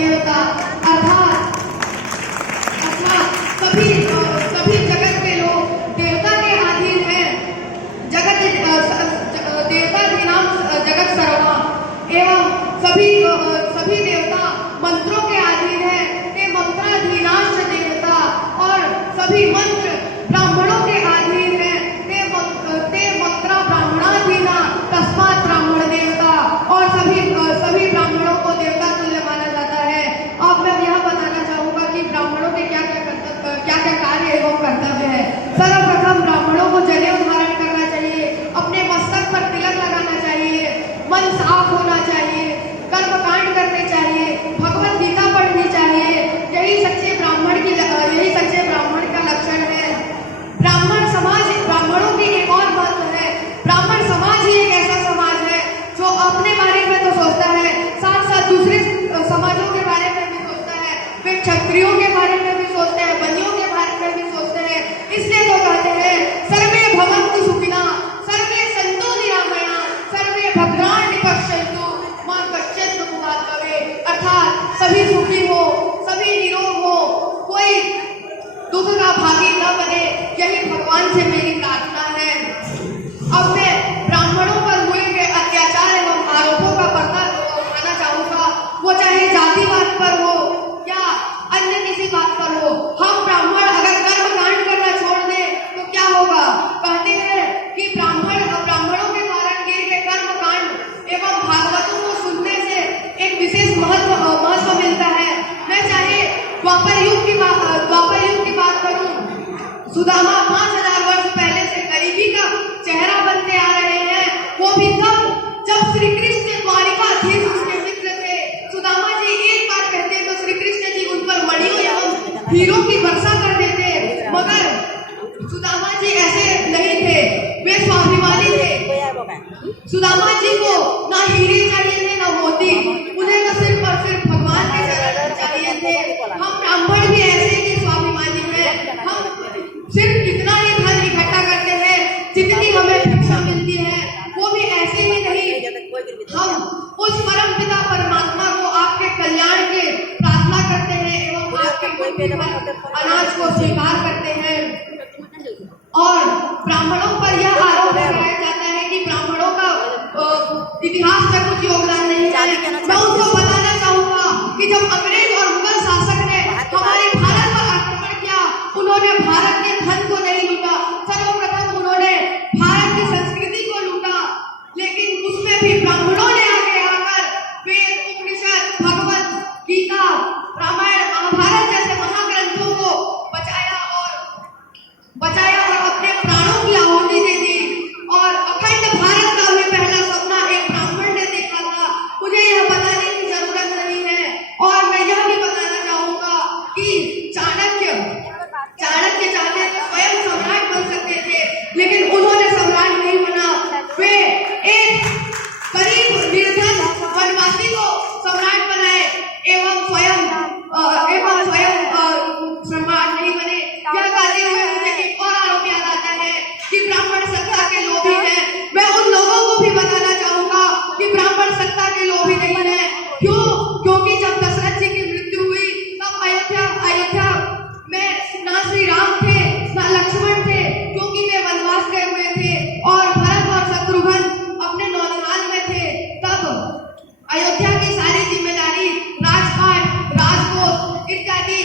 देवता अर्थात सभी जगत के लोग देवता के अधीन हैं। जगत देवता धीनाम जगत सर्वा एवं सभी देवता मंत्रों के अधीन है। ते मंत्राधीनांश देवता और सभी मंत्र ब्राह्मणों के अधीन है। ते मंत्रा ब्राह्मणाधीना तस्मात् ब्राह्मण देवता और सभी ब्राह्मणों को देवता तुल्य माना जाता है। अब मैं यह बताना चाहूंगा कि ब्राह्मणों के क्या क्या कार्य एवं कर्तव्य है। सर्वप्रथम ब्राह्मणों को जनेऊ धारण करना चाहिए, अपने मस्तक पर तिलक लगाना चाहिए, मन साफ होना चाहिए, कर्मकांड करने चाहिए, भगवत गीता पढ़नी चाहिए। यही सच्चे ब्राह्मण का लक्षण है। ब्राह्मणों की एक और महत्व है। ब्राह्मण समाज ही एक ऐसा समाज है जो अपने बारे में तो सोचता है, साथ साथ दूसरे समाजों के बारे में भी सोचता है। वे क्षत्रियों के बारे में भी सोचते हैं, बनियों के बारे में भी सोचते हैं। इसलिए तो कहते हैं सर्वे भवन्तु सुखिनः, सर्वे सन्तु निरामया, सर्वे भद्राणि पश्यन्तु मा कश्चित् दुःखात् भवेत्। अर्थात सभी सुखी हो, सभी निरोग हो, कोई दुख का भागी न बने, यही भगवान से मेरी प्रार्थना है। अब मैं ब्राह्मणों पर हुए गए अत्याचार एवं आरोपों का पर्दा उठाना चाहूंगा, वो चाहे जातिवाद पर हो या अन्य किसी बात पर हो। हम ब्राह्मण अगर कर्मकांड करना छोड़ दें तो क्या होगा? कहते हैं कि ब्राह्मणों के कारण किए गए कर्मकांड एवं भागवतों को सुनने से एक विशेष महत्व मिलता है। मैं चाहे द्वापर युग की बात करूं, सुदामा 5000 वर्ष पहले से गरीबी का चेहरा बनते आ रहे हैं। वो भी तब जब श्री कृष्ण द्वारिकाधीश उनके मित्र थे। सुदामा जी एक बात कहते तो श्री कृष्ण जी उन पर मणियों एवं हीरों की वर्षा कर देते, मगर सुदामा जी ऐसे नहीं थे, वे स्वाभिमानी थे। सुदामा जी को ना हीरे चाहिए थे ना मोती, उन्हें तो सिर्फ और सिर्फ भगवान के चरण चाहिए थे। हम ब्राह्मण भी ऐसे ही स्वाभिमानी हैं। हम सिर्फ इतना ही धन इकट्ठा करते हैं जितनी हमें भिक्षा मिलती है, वो भी ऐसे ही नहीं। हम उस परम पिता परमात्मा को आपके कल्याण के प्रार्थना करते हैं एवं आपके अनाज को स्वीकार करते हैं। और ब्राह्मणों पर यह आरोप लगाया जाता है कि ब्राह्मणों का इतिहास में कुछ योगदान नहीं है। मैं उनको बताना चाहूंगा कि जब अंग्रेज और मुगल शासक ने हमारे भारत पर आक्रमण किया, उन्होंने भारत के धन को नहीं लूटा, सर्वप्रथम उन्होंने भारत की संस्कृति को लूटा। लेकिन उसमें भी ब्राह्मणों ने आगे आकर वेद, उपनिषद, भगवत गीता, रामायण, महाभारत जैसे महाग्रंथों को बचाया और अपने प्राणों की आहुति दे दी। और अखंड भारत का भी पहला सपना एक ब्राह्मण ने देखा था। मुझे यह बताने की जरूरत नहीं है। और मैं यह भी बताना चाहूंगा कि चाणक्य चाहते थे स्वयं सम्राट बन सकते थे, लेकिन उन्होंने सम्राट नहीं बना। वे एक गरीब निर्धन वनवासी को सम्राट बनाए एवं स्वयं सम्राट नहीं बने। यह कहते हुए मुझे एक और आरोप याद आता है कि ब्राह्मण सत्ता के लोभी हैं। मैं उन लोगों को भी बताना चाहूंगा कि ब्राह्मण सत्ता के लोभी नहीं है। क्योंकि जब दशरथ जी की मृत्यु हुई तब अयोध्या में ना श्री राम थे ना लक्ष्मण थे, क्योंकि वे वनवास गए हुए थे और भरत और शत्रुघ्न अपने नौजवान में थे। तब अयोध्या की सारी जिम्मेदारी राजपाट, राजकोष इत्यादि